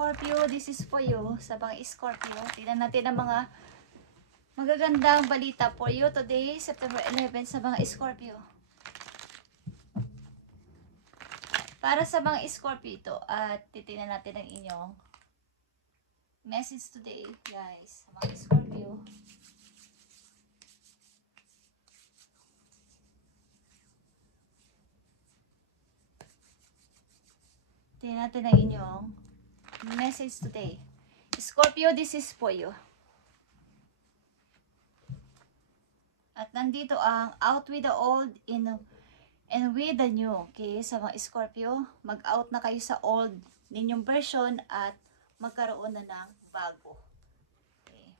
Scorpio, this is for you. Sa mga Scorpio, tingnan natin ang mga magagandang balita for you today, September 11, sa mga Scorpio. Para sa mga Scorpio ito, at titingnan natin ang inyong message today, guys, sa mga Scorpio. Tingnan natin ang inyong message today. Scorpio, this is for you. At nandito ang out with the old and with the new. Okay, sa mga Scorpio, mag-out na kayo sa old ninyong version at magkaroon na ng bago. Okay.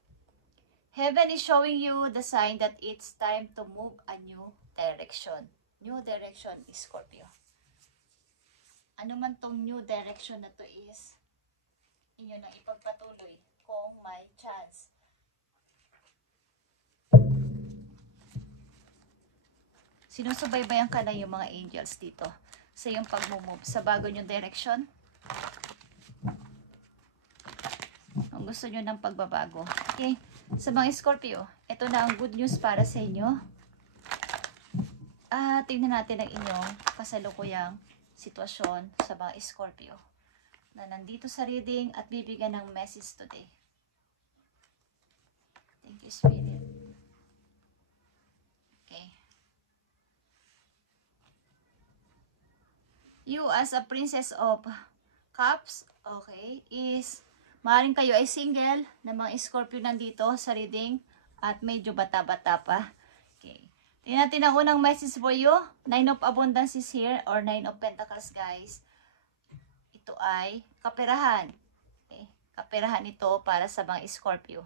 Heaven is showing you the sign that it's time to move a new direction. New direction, Scorpio. Ano man tong new direction na to is inyo nang ipagpatuloy kung may chance. Sinusubaybayan ka na yung mga angels dito sa yung pag-move sa bago nyong direction. Kung gusto nyo ng pagbabago. Okay, sa mga Scorpio, ito na ang good news para sa inyo. Tingnan natin ang inyong kasalukuyang sitwasyon sa mga Scorpio na nandito sa reading at bibigyan ng message today. Thank you, Spirit. Okay. You as a Princess of Cups, okay, is maaaring kayo ay single na mga Scorpio nandito sa reading at medyo bata-bata pa. Okay. Tingnan natin ang unang message for you. 9 of Abundance is here or 9 of Pentacles, guys. Ito ay kaperahan. Okay. Kaperahan ito para sa mga Scorpio.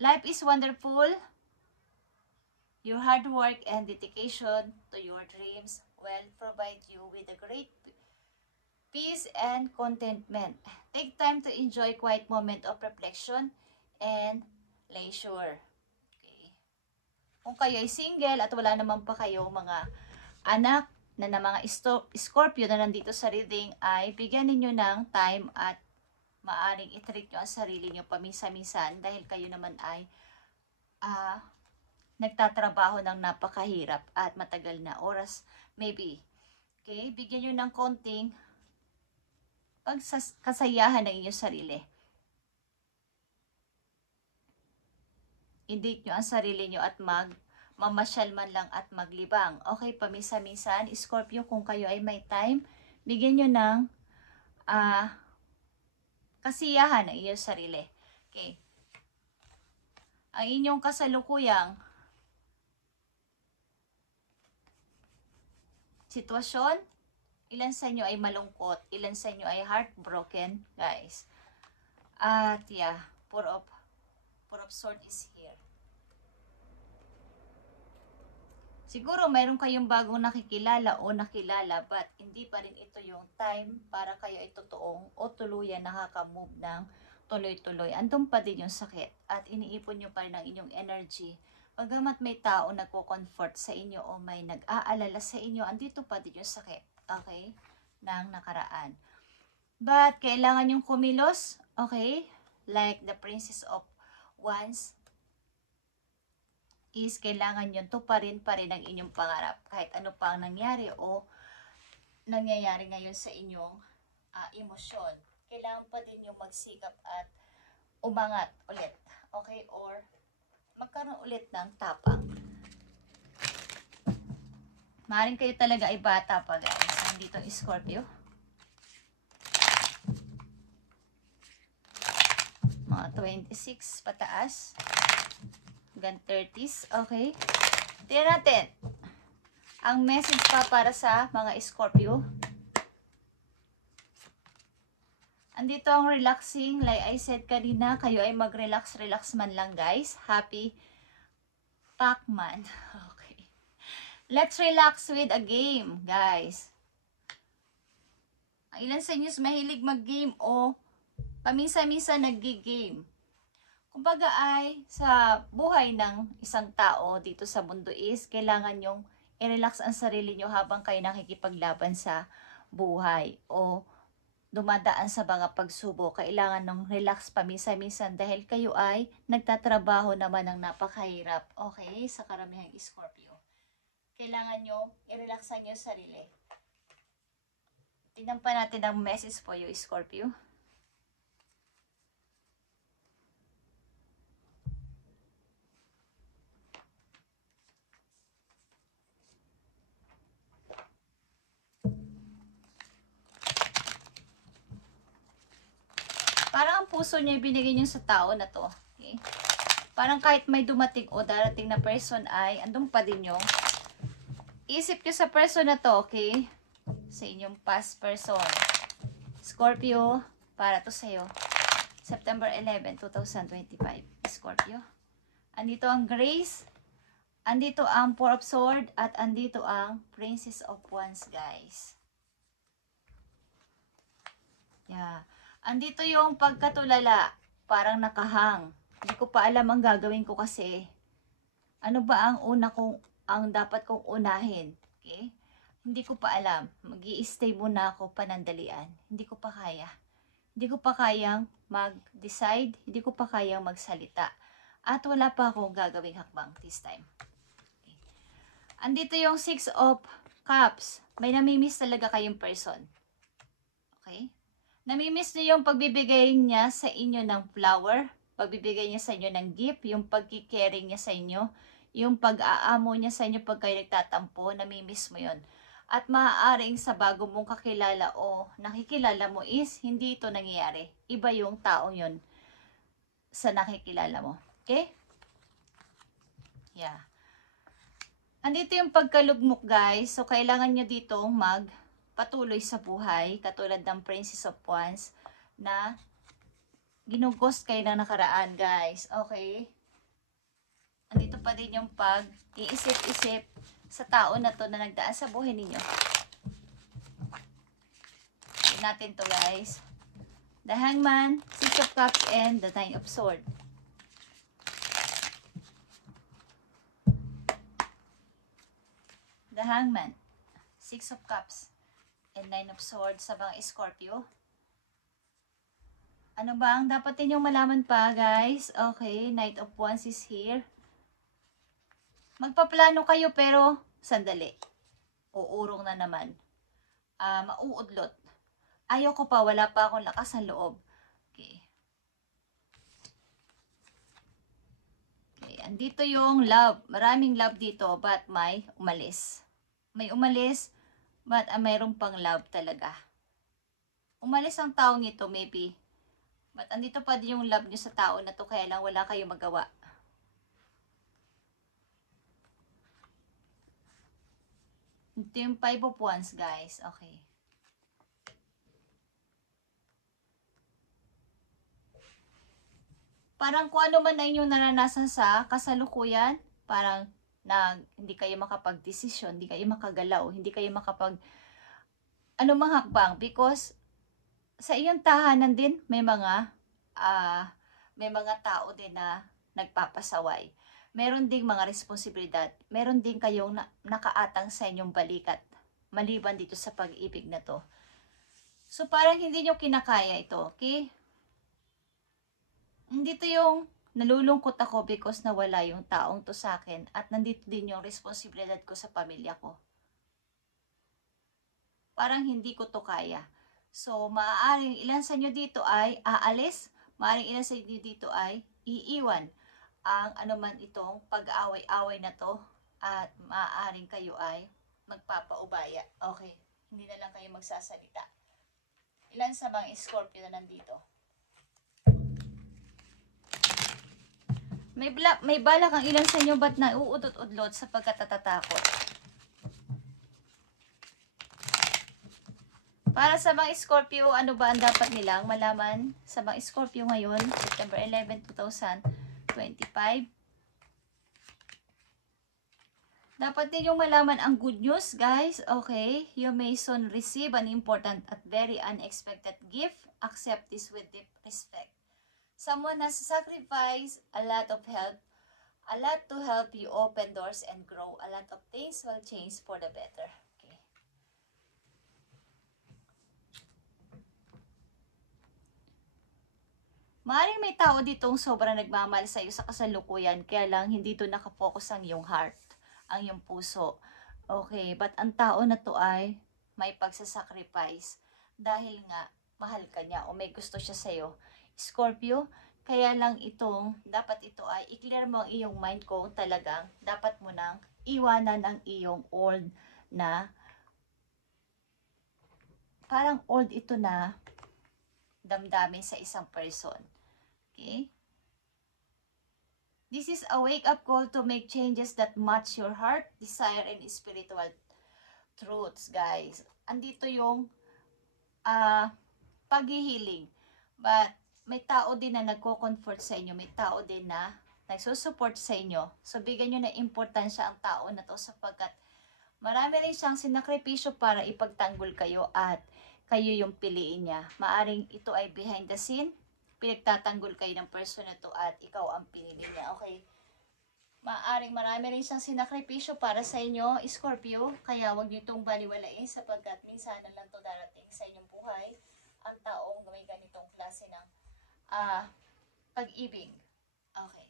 Life is wonderful. Your hard work and dedication to your dreams will provide you with a great peace and contentment. Take time to enjoy quiet moment of reflection and leisure. Okay. Kung kayo ay single at wala naman pa kayo mga anak na mga Scorpio na nandito sa reading, ay bigyan ninyo ng time at maaring i-treat nyo ang sarili nyo paminsan-minsan dahil kayo naman ay nagtatrabaho ng napakahirap at matagal na oras, maybe. Okay, bigyan nyo ng konting pagkasayahan ng inyong sarili. Indate nyo ang sarili nyo at mamasyal man lang at maglibang. Okay, paminsan-minsan, Scorpio, kung kayo ay may time, bigyan nyo ng kasiyahan ng inyong sarili. Okay. Ang inyong kasalukuyang sitwasyon, ilan sa inyo ay malungkot, ilan sa inyo ay heartbroken, guys. At yeah, Four of Swords is here. Siguro mayroon kayong bagong nakikilala o nakilala, but hindi pa rin ito yung time para kayo ay totoong o tuluyan nakaka-move ng tuloy-tuloy. Andun pa din yung sakit at iniipon nyo pa rin ang inyong energy. Pagamat may tao nagko-comfort sa inyo o may nag-aalala sa inyo, andito pa din yung sakit, okay, ng nakaraan. But kailangan yung kumilos, okay, like the Princess of Wands, is kailangan nyo tuparin pa rin ang inyong pangarap kahit ano pa ang nangyari o nangyayari ngayon sa inyong emosyon. Kailangan pa din yung magsikap at umangat ulit, okay, or magkaroon ulit ng tapang. Maaaring kayo talaga ay bata pa, guys. Nandito ang Scorpio. Mga 26 pataas. Hanggang 30s, okay. Tingnan natin ang message pa para sa mga Scorpio. Andito ang relaxing, like I said kanina, kayo ay mag-relax man lang, guys. Happy Pac-Man. Okay. Let's relax with a game, guys. Ang ilan sa inyo mahilig mag-game o paminsan-minsan nag-game. Kumbaga ay sa buhay ng isang tao dito sa mundo is kailangan nyong i-relax ang sarili nyo habang kayo nakikipaglaban sa buhay o dumadaan sa mga pagsubok, kailangan ng relax paminsan-minsan dahil kayo ay nagtatrabaho naman ng napakahirap. Okay? Sa karamihang Scorpio. Kailangan nyo i-relaxan nyo sarili. Tingnan pa natin ang message for you, Scorpio. Parang ang puso niya ibinigay niyo sa tao na to. Okay? Parang kahit may dumating o darating na person ay andun pa din yung isip niyo sa person na to, okay? Sa inyong past person. Scorpio, para to sa'yo. September 11, 2025. Scorpio. Andito ang Grace. Andito ang Four of Swords. At andito ang Princess of Wands, guys. Yeah. Andito yung pagkatulala. Parang nakahang. Hindi ko pa alam ang gagawin ko kasi. Ano ba ang dapat kong unahin? Okay? Hindi ko pa alam. Mag-i-stay muna ako panandalian. Hindi ko pa kaya. Hindi ko pa kayang mag-decide. Hindi ko pa kayang magsalita. At wala pa akong gagawing hakbang this time. Okay. Andito yung Six of Cups. May namimiss talaga kayong person. Okay? Namimiss niyo yung pagbibigay niya sa inyo ng flower. Pagbibigay niya sa inyo ng gift. Yung pagkikaring niya sa inyo. Yung pag-aamo niya sa inyo pag kayo nagtatampo. Namimiss mo yun. At maaaring sa bago mong kakilala o nakikilala mo is hindi ito nangyayari. Iba yung taong yun sa nakikilala mo. Okay? Yeah. Andito yung pagkalugmok, guys. So, kailangan nyo dito magpatuloy sa buhay. Katulad ng Princess of Wands na ginughost kayo na nakaraan, guys. Okay? Andito pa din yung pag-iisip-isip sa tao na to na nagdaan sa buhay ninyo. Tignan natin to, guys. The Hangman, Six of Cups, and the Nine of Swords. The Hangman, Six of Cups, and Nine of Swords sa mga Scorpio. Ano ba ang dapat ninyong malaman pa, guys? Okay, Knight of Wands is here. Magpaplano kayo pero sandali. Uurong na naman. Mauudlot. Ayoko pa, wala pa akong lakas ng loob. Okay. Okay, andito yung love. Maraming love dito, but may umalis. May umalis, but mayroong pang love talaga. Umalis ang taong ito, maybe. But andito pa din yung love nyo sa tao na to, kaya lang wala kayong magawa. Ito yung Five of Wands, guys. Okay. Parang kung ano man na inyong naranasan sa kasalukuyan, parang hindi kayo makapag-desisyon, hindi kayo makagalaw, hindi kayo makapag anumang hakbang because sa iyong tahanan din may mga tao din na nagpapasaway. Meron ding mga responsibilidad. Meron din kayong nakaatang sa inyong balikat maliban dito sa pag-ibig na to. So parang hindi nyo kinakaya ito, okay? Dito yung nalulungkot ako because nawala yung taong to sa akin at nandito din yung responsibilidad ko sa pamilya ko. Parang hindi ko to kaya. So maaaring ilan sa inyo dito ay aalis, maaaring ilan sa inyo dito ay iiwan ang anuman itong pag-aaway-away na to at maaaring kayo ay magpapaubaya. Okay, hindi na lang kayo magsasalita. Ilan sa mga Scorpio na nandito? May balak ang ilan sa inyo ba't na uudot-udlot sa pagkatatatakot? Para sa mga Scorpio, ano ba ang dapat nilang malaman sa mga Scorpio ngayon, September 11, 2025? Dapat ninyong malaman ang good news, guys. Okay, you may soon receive an important at very unexpected gift. Accept this with deep respect. Someone has sacrificed a lot to help you open doors and grow. A lot of things will change for the better. Okay. Maaaring may tao ditong sobrang nagmamahal sa iyo sa kasalukuyan, kaya lang hindi to nakafocus ang iyong heart, ang iyong puso. Okay, but ang tao na to ay may pagsasacrifice dahil nga mahal ka niya o may gusto siya sa iyo. Scorpio, kaya lang dapat ito ay i-clear mo ang iyong mind kung talagang dapat mo nang iwanan ang iyong old na, parang old ito na damdamin sa isang person. Okay? This is a wake-up call to make changes that match your heart, desire, and spiritual truths, guys. Andito yung paghihiling. But may tao din na nagko-comfort sa inyo. May tao din na nagsusupport sa inyo. So, bigyan nyo na importansya ang tao na to sapagkat marami rin siyang sinakripisyo para ipagtanggol kayo at kayo yung piliin niya. Maaring ito ay behind the scene. Pinagtatanggol kayo ng person na to at ikaw ang pinili niya. Okay? Maaring marami rin siyang sinakripisyo para sa inyo, Scorpio. Kaya huwag niyo itong baliwalain sapagkat minsan na lang to darating sa inyong buhay ang taong may ganitong klase ng pag-ibig. Okay.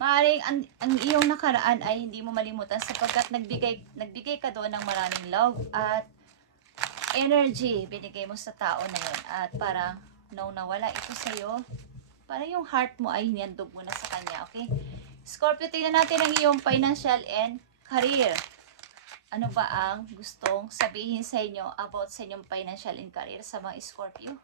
Maaring ang iyong nakaraan ay hindi mo malimutan sapagkat nagbigay ka doon ng maraming love at energy binigay mo sa tao na yun. At parang nung nawala ito sa'yo, parang yung heart mo ay hiniyandog mo na sa kanya. Okay? Scorpio, tingnan natin ang iyong financial and career. Ano ba ang gustong sabihin sa inyo about sa inyong financial and career sa mga Scorpio?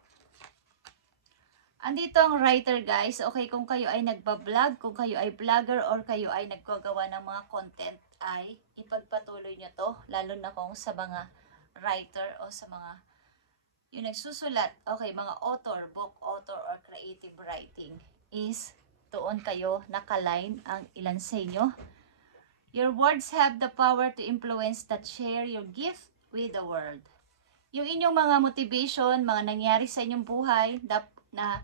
Andito ang writer, guys. Okay, kung kayo ay nagbablog, kung kayo ay vlogger, or kayo ay nagkagawa ng mga content, ay ipagpatuloy nyo to. Lalo na kung sa mga writer o sa mga yung nagsusulat. Okay, mga author, book author, or creative writing is doon kayo nakaline ang ilan sa inyo. Your words have the power to influence that share your gift with the world. Yung inyong mga motivation, mga nangyari sa inyong buhay, na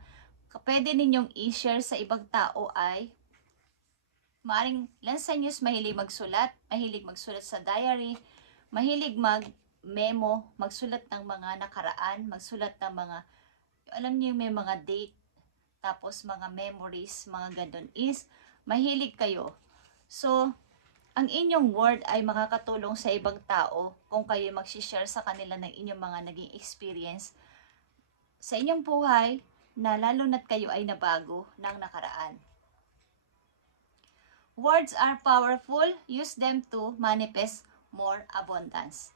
pwede ninyong i-share sa ibang tao ay maaring ilan sa inyo mahilig magsulat sa diary, mahilig mag-memo, magsulat ng mga nakaraan, magsulat ng mga, alam niyo may mga date, tapos mga memories, mga ganun is, mahilig kayo. So, ang inyong word ay makakatulong sa ibang tao kung kayo mag-share sa kanila ng inyong mga naging experience sa inyong buhay, na lalo na't kayo ay nabago ng nakaraan. Words are powerful. Use them to manifest more abundance.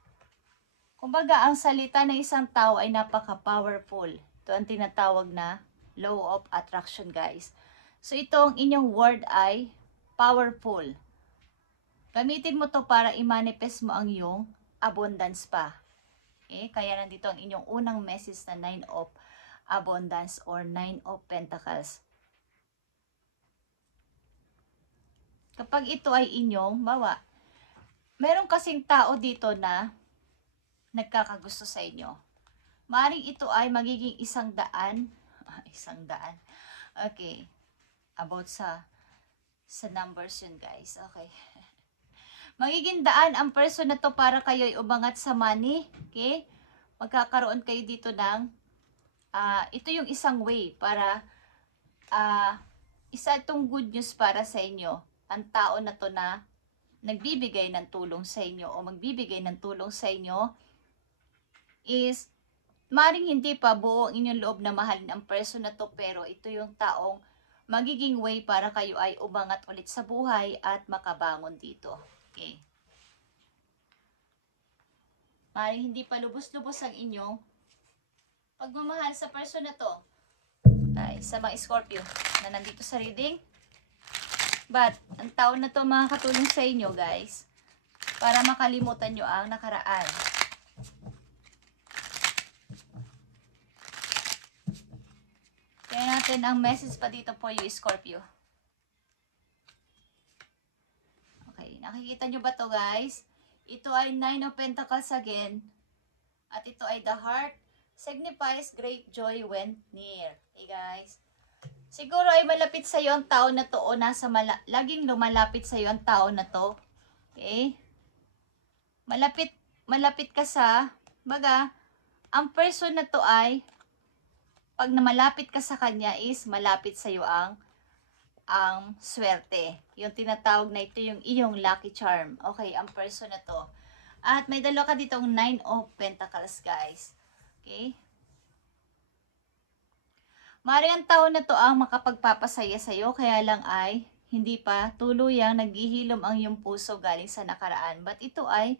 Kumbaga, ang salita ng isang tao ay napaka-powerful. Ito ang tinatawag na law of attraction, guys. So, itong inyong word ay powerful. Gamitin mo to para i-manifest mo ang iyong abundance pa. Okay? Kaya nandito ang inyong unang message na 9 of abundance or 9 of pentacles. Kapag ito ay inyong meron kasing tao dito na nagkakagusto sa inyo. Maring ito ay magiging 100. 100. Okay. About sa numbers yun, guys. Okay. Magiging daan ang person na to para kayo ay umangat sa money. Okay? Magkakaroon kayo dito ng ito yung isang way para isa itong good news para sa inyo. Ang tao na to na nagbibigay ng tulong sa inyo o magbibigay ng tulong sa inyo is maring hindi pa buo ang inyong loob na mahalin ang person na to, pero ito yung taong magiging way para kayo ay umangat ulit sa buhay at makabangon dito. Okay. Maring hindi pa lubos-lubos ang inyong pagmamahal sa person na to. Ay, sa mga Scorpio na nandito sa reading. But, ang taon na to makakatulong sa inyo, guys, para makalimutan nyo ang nakaraan. Kaya natin ang message pa dito for you, Scorpio. Okay, nakikita nyo ba to, guys? Ito ay 9 of Pentacles again. At ito ay the heart. Signifies great joy when near. Okay, guys? Siguro ay malapit sa iyo ang tao na to o laging lumalapit sa iyo ang tao na to. Okay? Malapit ka sa Baga, ang person na to ay, pag namalapit ka sa kanya is malapit sa iyo ang swerte. Yung tinatawag na ito yung iyong lucky charm. Okay, ang person na to. At may dalawa ka ditong 9 of Pentacles, guys. Okay? Maring ang tao na to ang makapagpapasaya sa iyo, kaya lang ay hindi pa tuluyang naghihilom ang iyong puso galing sa nakaraan. But ito ay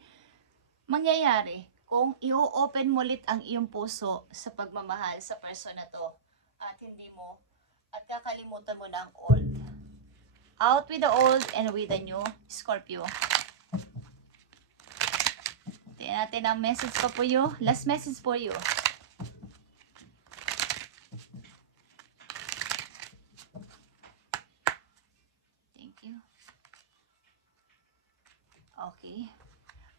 mangyayari kung i-open mo ulit ang iyong puso sa pagmamahal sa person na to. At kakalimutan mo na ang old. Out with the old and with the new, Scorpio. Tingnan natin ang message pa po you. Last message for you. Thank you. Okay.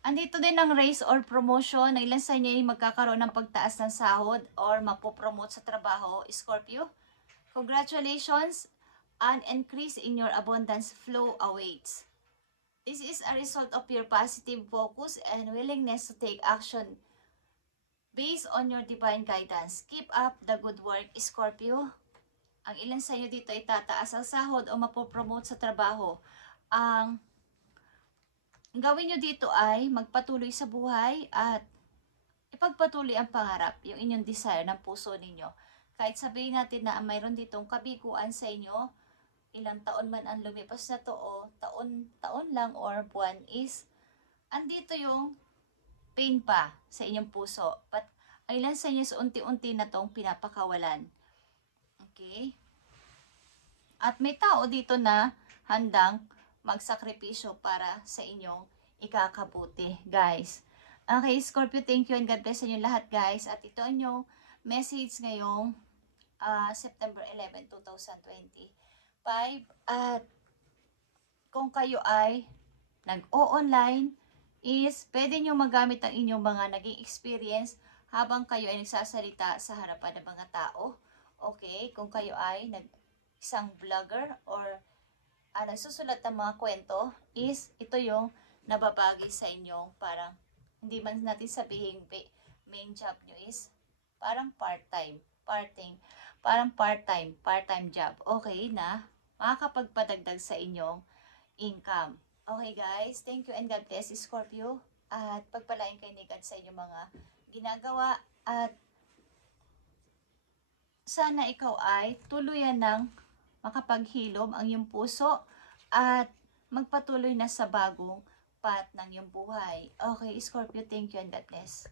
Andito din ang raise or promotion. Na ilan sa inyo ay magkakaroon ng pagtaas ng sahod or mapopromote sa trabaho, Scorpio. Congratulations! An increase in your abundance flow awaits. This is a result of your positive focus and willingness to take action based on your divine guidance. Keep up the good work, Scorpio. Ang ilan sa inyo dito ay tataas ang sahod o mapopromote sa trabaho. Ang gawin nyo dito ay magpatuloy sa buhay at ipagpatuloy ang pangarap, yung inyong desire ng puso ninyo. Kahit sabihin natin na mayroon ditong kabiguan sa inyo, ilang taon man ang lumipas na to o taon lang or buwan is, andito yung pain pa sa inyong puso. But ang ilan sa inyo is unti-unti na tong pinapakawalan. Okay? At may tao dito na handang magsakripisyo para sa inyong ikakabuti, guys. Okay, Scorpio, thank you and God bless sa inyo lahat, guys. At ito ang inyong message ngayong September 11, 2025. At kung kayo ay nag-o-online, is pwede nyo magamit ang inyong mga naging experience habang kayo ay nagsasalita sa harapan ng mga tao. Okay, kung kayo ay isang vlogger or nagsusulat ng mga kwento, is ito yung nababagay sa inyong parang, hindi man natin sabihin main job nyo is parang part-time job. Okay na makakapagpadagdag sa inyong income. Okay guys, thank you and God bless, Scorpio. At pagpalain kayo ni God sa inyong mga ginagawa at sana ikaw ay tuluyan ng makapaghilom ang iyong puso at magpatuloy na sa bagong path ng iyong buhay. Okay, Scorpio, thank you and God bless.